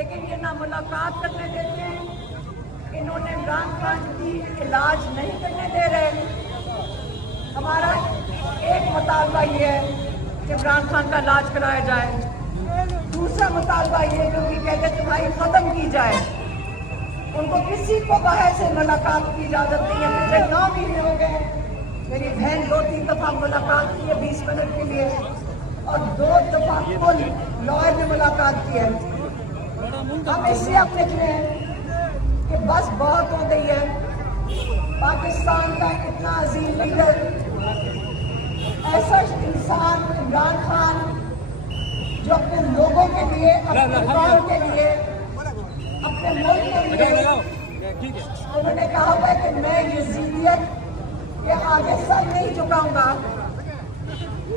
लेकिन ये ना मुलाकात करने देते हैं, इन्होंने इमरान खान की इलाज नहीं करने दे रहे। हमारा एक मुतालबा ये है कि इमरान खान का इलाज कराया जाए। दूसरा मुतालबा ये जो कि कहते तुम्हारी खत्म की जाए। उनको किसी को बाहर से मुलाकात की इजाजत नहीं है। मुझे 9 महीने हो गए, मेरी बहन 2-3 दफा मुलाकात की है 20 मिनट के लिए, और 2 दफा कुल लॉयर ने मुलाकात की है। हम इसलिए अब निकले हैं कि बस बहुत हो गई है। पाकिस्तान का इतना अजीम लीडर, ऐसा इंसान इमरान खान जो अपने लोगों के लिए, अपने गाँव के लिए, अपने मुल्क के लिए, उन्होंने कहा हुआ कि मैं यजीदियत के आगे सर नहीं झुकाऊंगा।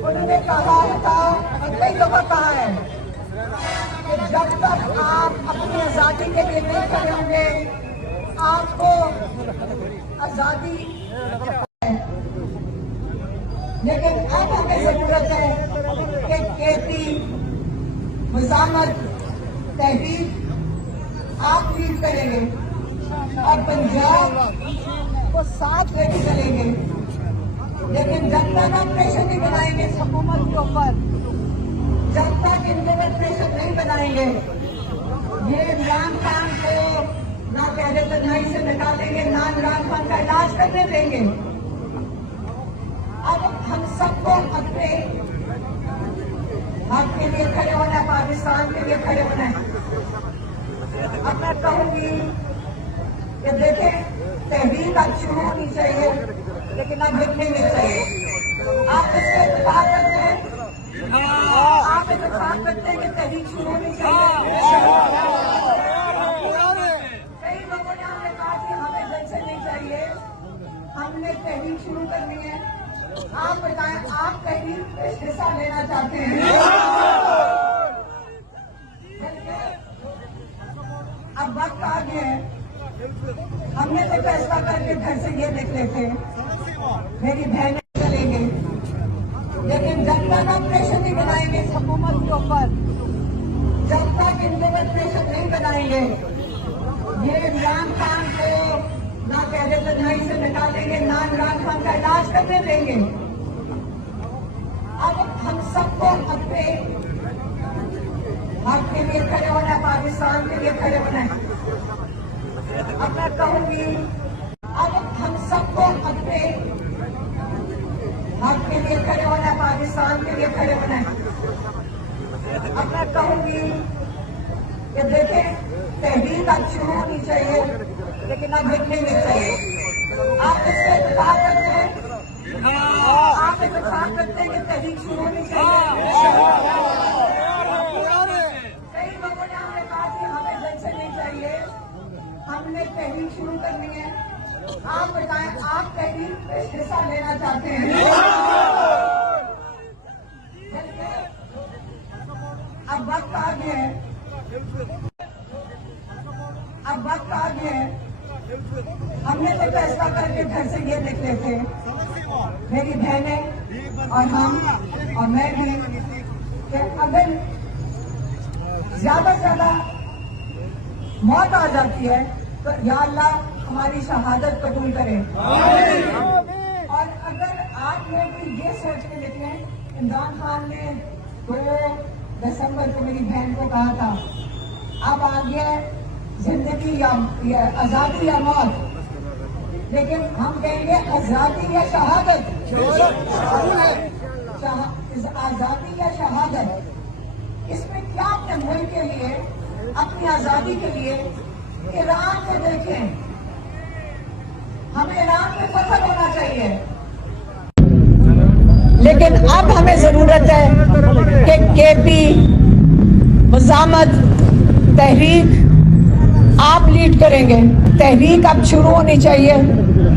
उन्होंने कहा था और कई दफा कहा है कि जब तक आप अपनी आज़ादी के लिए नहीं खड़े होंगे आपको आज़ादी। लेकिन अब हमें जरूरत है कि केपी, मुजामत, तहरीक आप लीड करेंगे और पंजाब को साथ लेके चलेंगे। लेकिन जब तक हम प्रेशर नहीं बनाएंगे हुकूमत के ऊपर, जब तक इनके प्रेशर नहीं बनाएंगे, ये इमरान खान को ना पहले तन्हाई से निकालेंगे, ना इमरान खान का इलाज करने देंगे। अब हम सबको अपने हक के लिए खड़े होना है, पाकिस्तान के लिए खड़े होना है। अब मैं कहूंगी कि देखें, तहरीक अब शुरू होनी चाहिए, लेकिन अब रुकनी नहीं चाहिए। आप इससे इत्तेफाक करते हैं, आप इत्तेफाक करते हैं कि तहरीक शुरू होनी चाहिए। कई लोगों ने हमें कहा कि हमें जलसे नहीं चाहिए, हमने तहरीक शुरू करनी है। आप बताएं, आप तहरीक में हिस्सा लेना चाहते हैं? अब वक्त आ गया है, हमने तो फैसला करके घर से ये निकले थे, मेरी बहनें चलेंगे। लेकिन जब तक हम प्रेशर नहीं बनाएंगे हुकूमत के ऊपर, जब तक इनके प्रेशर नहीं बनाएंगे, ये इमरान खान को ना पहले तन्हाई से निकालेंगे, ना इमरान खान का इलाज करने देंगे। अब हम सबको अपने हक के लिए खड़े होना है, पाकिस्तान के लिए खड़े होना है। अब मैं कहूंगी, अब हम सबको अपने हक के लिए खड़े होना है, पाकिस्तान के लिए खड़े होना है। अब मैं कहूंगी कि देखें, तहरीक अब शुरू होनी चाहिए, लेकिन अब रुकनी नहीं चाहिए। आप इससे इत्तेफाक करते हैं, आप इत्तेफाक करते हैं कि तहरीक शुरू होनी चाहिए। कई लोगों ने हमें कहा कि हमें जलसे नहीं चाहिए, हमने तहरीक शुरू करनी है। आप बताएं, आप तहरीक में हिस्सा लेना चाहते हैं? अब वक्त आ गया है, अब वक्त आ गया है, हमने तो फैसला करके घर से ये निकले थे, मेरी बहनें और हम और मैं भी, कि अगर ज्यादा से ज्यादा मौत आ जाती है तो या अल्लाह हमारी शहादत कबूल करे। और अगर आप लोग ये सोच के निकले, इमरान खान ने 2 दिसंबर को मेरी बहन को कहा था, अब आ गया जिंदगी या आजादी या मौत, लेकिन हम कहेंगे आजादी या शहादत। आजादी या शहादत, इसमें क्या अपने मुल्क के लिए, अपनी आजादी के लिए ईरान को देखें, हमें ईरान में फखर होना चाहिए। लेकिन अब हमें जरूरत है कि केपी, मुजामत, तहरीक आप लीड करेंगे। तहरीक अब शुरू होनी चाहिए,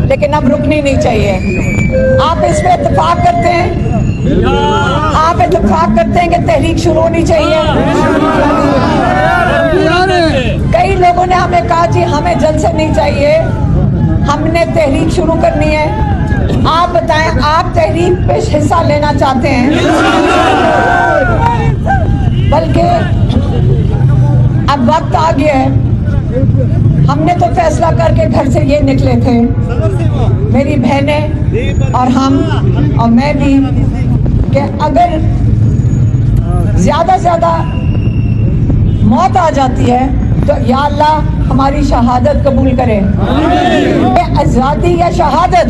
लेकिन अब रुकनी नहीं चाहिए। आप इस पे इत्तेफाक करते हैं, आप इत्तेफाक करते हैं कि तहरीक शुरू होनी चाहिए। कई लोगों ने हमें कहा कि हमें जलसे नहीं चाहिए, हमने तहरीक शुरू करनी है। आप बताएं, आप तहरीक पे हिस्सा लेना चाहते हैं? बल्कि अब वक्त आ गया है। हमने तो फैसला करके घर से ये निकले थे, मेरी बहनें और हम और मैं भी, कि अगर ज्यादा से ज्यादा मौत आ जाती है तो या अल्लाह हमारी शहादत कबूल करे। ये आजादी या शहादत?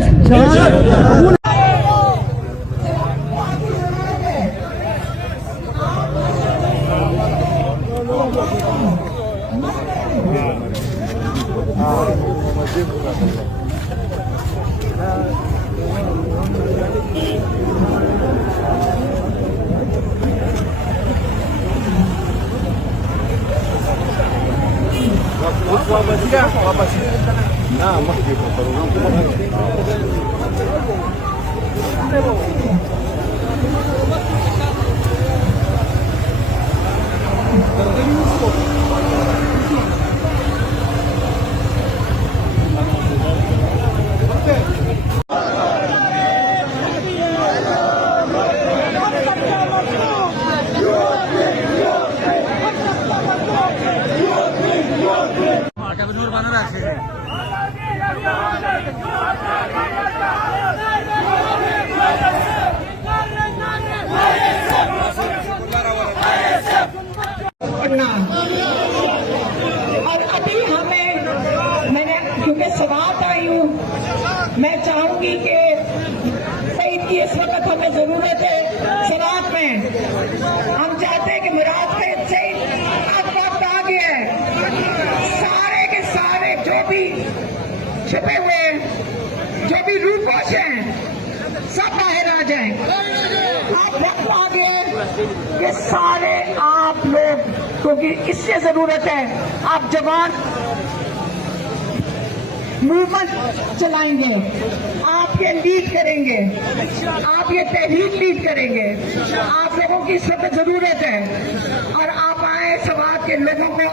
और अभी मैंने क्योंकि सवात आई हूँ, मैं चाहूंगी कि सईद की इस वक्त हमें जरूरत है। सवात में हम चाहते हैं कि मुराद सईद अब वक्त आ गया है। सारे के सारे जो भी छुपे हुए हैं, जो भी रूपोश हैं, सब बाहर आ जाएं। अब वक्त आ गया है कि सारे आप लोग, क्योंकि इससे जरूरत है, आप जवान मूवमेंट चलाएंगे, आप ये लीड करेंगे, आप ये तहरीक लीड करेंगे। आप लोगों की इस वक्त जरूरत है और आप आए समाज के लोगों को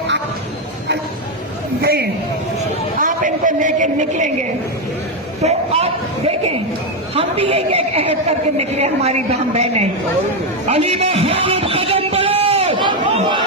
आप इनको लेके निकलेंगे। तो आप देखें, हम भी एक अहद करके निकले, हमारी बहन बहनें। अली में कदम बढ़ो।